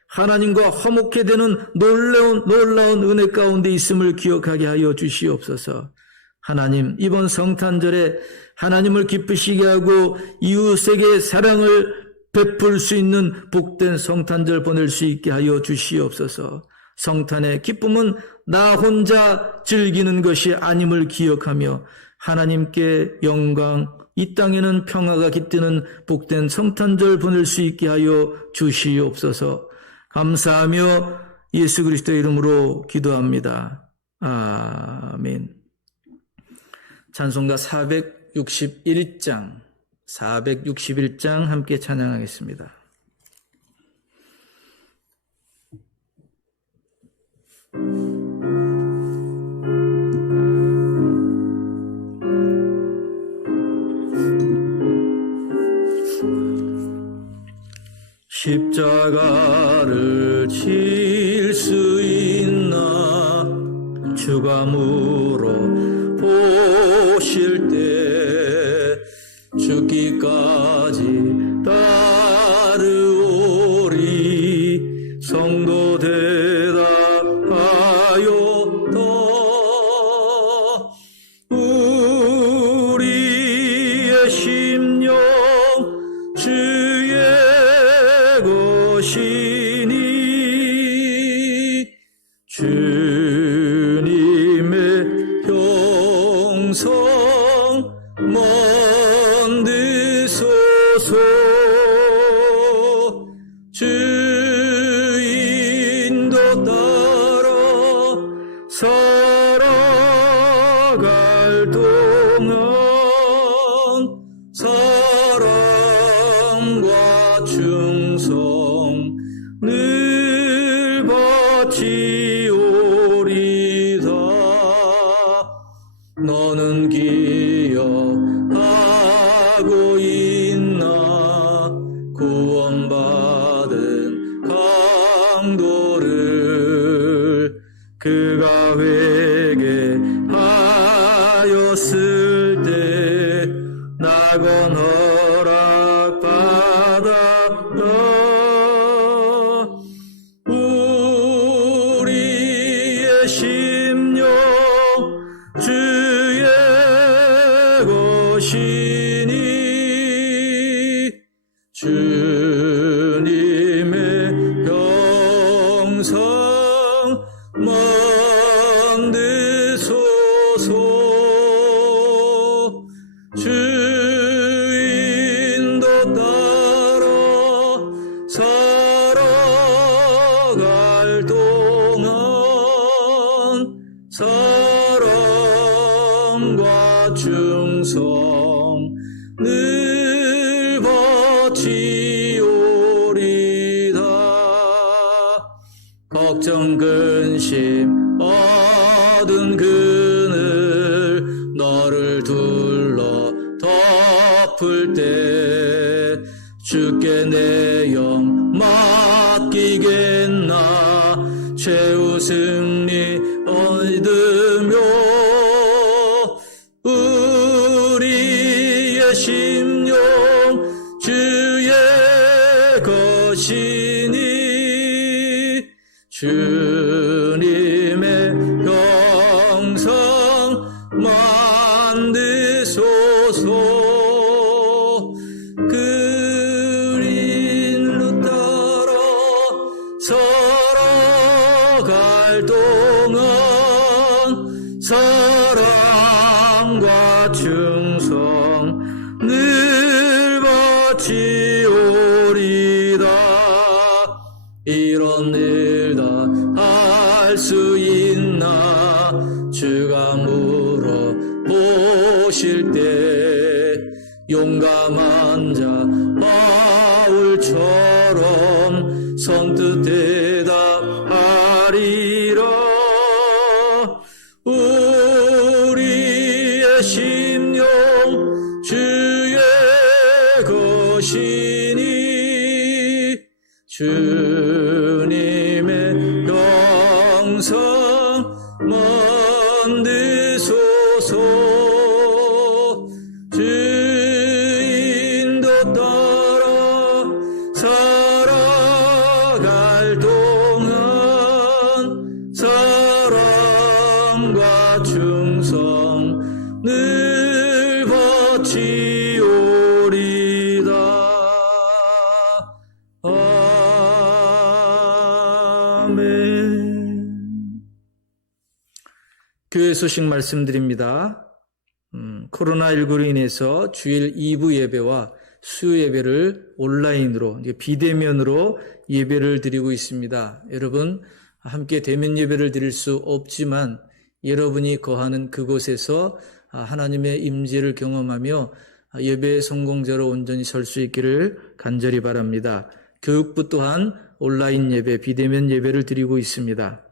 하나님과 화목해 되는 놀라운 은혜 가운데 있음을 기억하게 하여 주시옵소서. 하나님, 이번 성탄절에 하나님을 기쁘시게 하고 이웃에게 사랑을 베풀 수 있는 복된 성탄절 보낼 수 있게 하여 주시옵소서. 성탄의 기쁨은 나 혼자 즐기는 것이 아님을 기억하며 하나님께 영광, 이 땅에는 평화가 깃드는 복된 성탄절 보낼 수 있게 하여 주시옵소서. 감사하며 예수 그리스도의 이름으로 기도합니다. 아멘. 찬송가 461장 함께 찬양하겠습니다. 십자가를 칠 수 있나 주가 물어보실 때 죽기까지 따르오리. 성도 대답하였다. 우리의 심령 주의 것이니 주님의 형성 만드소서. 주인도 따라 살아갈 동안 사랑과 충성 늘 바치오리다. 너는 기억하고 있나 구원받은 강도를 그가 회개하였을 때 낙원 허락받았다. 우리의 심령 주의 것이니 주님의 형상 만드소서. 주인도 따라 충성 늘 바치오리다. 걱정 근심 어두운 그늘 너를 둘러 덮을 때 주께 내 영 맡기겠나. 최후 승리 얻으며 우리의 심령 주의 것이니 주님의 형상 만드소서. 그린로 따라 살아갈 동안 사랑과 충성 늘 바치오리다. 이런 일 다 할 수 있나. 주가 물어보실 때 용감한 자 바울처럼 선뜻 대답하리라. 우리의 심령 주의 것이니 주님의 형상 만드소서. 주인도 따라 살아갈 동안 사랑과 충성 늘 바치오리다. 아멘. 교회 소식 말씀드립니다. 코로나19로 인해서 주일 2부 예배와 수요 예배를 온라인으로, 비대면으로 예배를 드리고 있습니다. 여러분, 함께 대면 예배를 드릴 수 없지만 여러분이 거하는 그곳에서 하나님의 임재를 경험하며 예배의 성공자로 온전히 설 수 있기를 간절히 바랍니다. 교육부 또한 온라인 예배, 비대면 예배를 드리고 있습니다.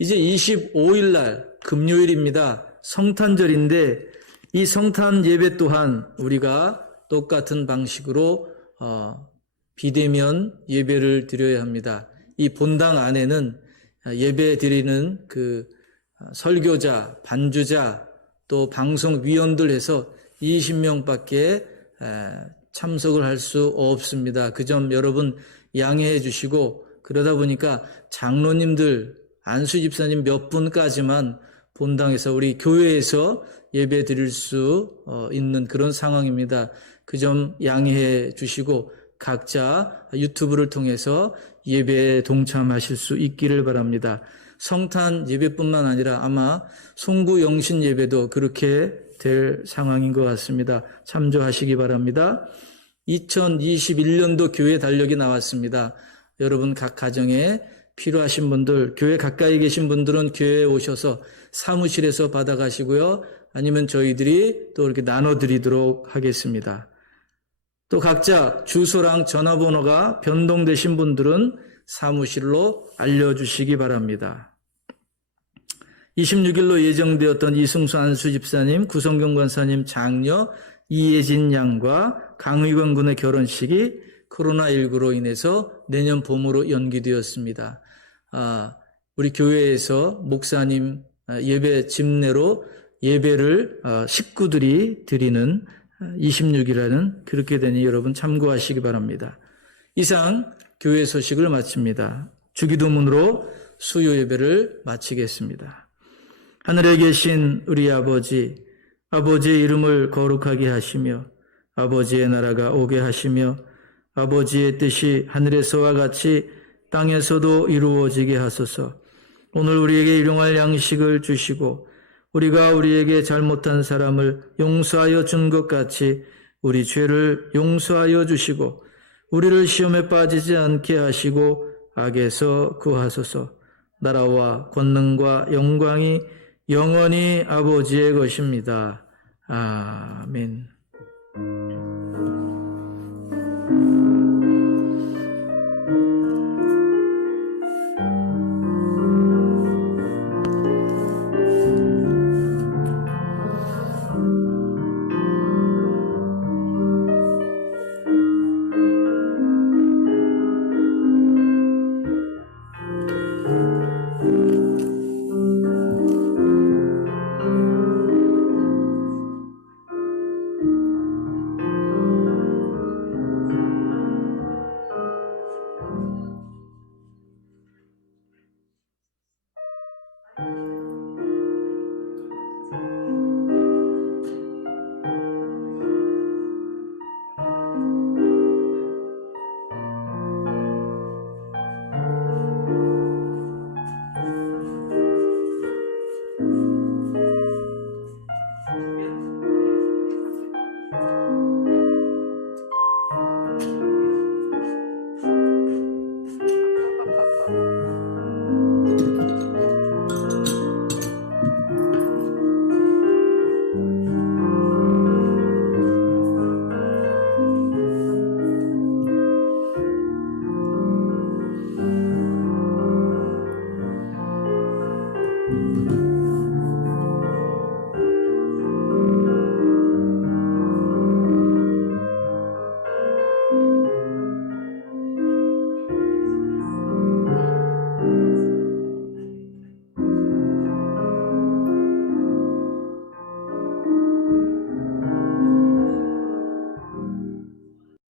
이제 25일 날 금요일입니다. 성탄절인데 이 성탄 예배 또한 우리가 똑같은 방식으로 비대면 예배를 드려야 합니다. 이 본당 안에는 예배 드리는 그 설교자, 반주자, 또 방송위원들 해서 20명밖에 참석을 할 수 없습니다. 그 점 여러분 양해해 주시고, 그러다 보니까 장로님들, 안수 집사님 몇 분까지만 본당에서 우리 교회에서 예배 드릴 수 있는 그런 상황입니다. 그 점 양해해 주시고 각자 유튜브를 통해서 예배에 동참하실 수 있기를 바랍니다. 성탄 예배뿐만 아니라 아마 송구 영신 예배도 그렇게 될 상황인 것 같습니다. 참조하시기 바랍니다. 2021년도 교회 달력이 나왔습니다. 여러분 각 가정에 필요하신 분들, 교회 가까이 계신 분들은 교회에 오셔서 사무실에서 받아가시고요. 아니면 저희들이 또 이렇게 나눠드리도록 하겠습니다. 또 각자 주소랑 전화번호가 변동되신 분들은 사무실로 알려주시기 바랍니다. 26일로 예정되었던 이승수 안수 집사님, 구성경 권사님 장녀 이예진 양과 강의권 군의 결혼식이 코로나19로 인해서 내년 봄으로 연기되었습니다. 우리 교회에서 목사님 예배 집내로 예배를 식구들이 드리는 26일에는 그렇게 되니 여러분 참고하시기 바랍니다. 이상 교회 소식을 마칩니다. 주기도문으로 수요 예배를 마치겠습니다. 하늘에 계신 우리 아버지, 아버지의 이름을 거룩하게 하시며 아버지의 나라가 오게 하시며 아버지의 뜻이 하늘에서와 같이 땅에서도 이루어지게 하소서. 오늘 우리에게 일용할 양식을 주시고 우리가 우리에게 잘못한 사람을 용서하여 준 것 같이 우리 죄를 용서하여 주시고 우리를 시험에 빠지지 않게 하시고 악에서 구하소서. 나라와 권능과 영광이 영원히 아버지의 것입니다. 아멘.